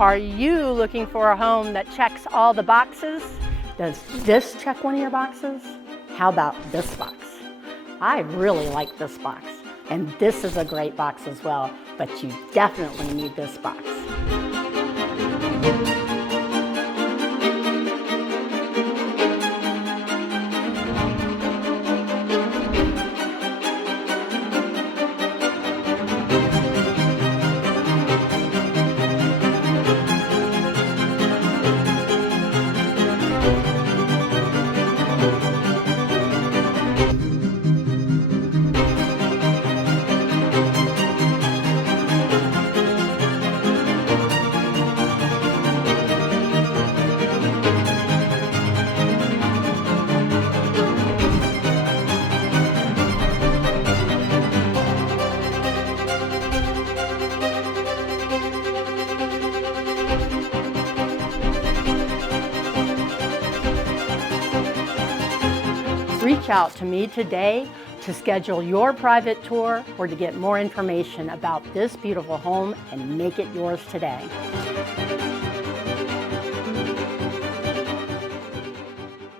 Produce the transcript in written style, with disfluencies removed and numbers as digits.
Are you looking for a home that checks all the boxes? Does this check one of your boxes? How about this box? I really like this box, and this is a great box as well, but you definitely need this box. Reach out to me today to schedule your private tour or to get more information about this beautiful home and make it yours today.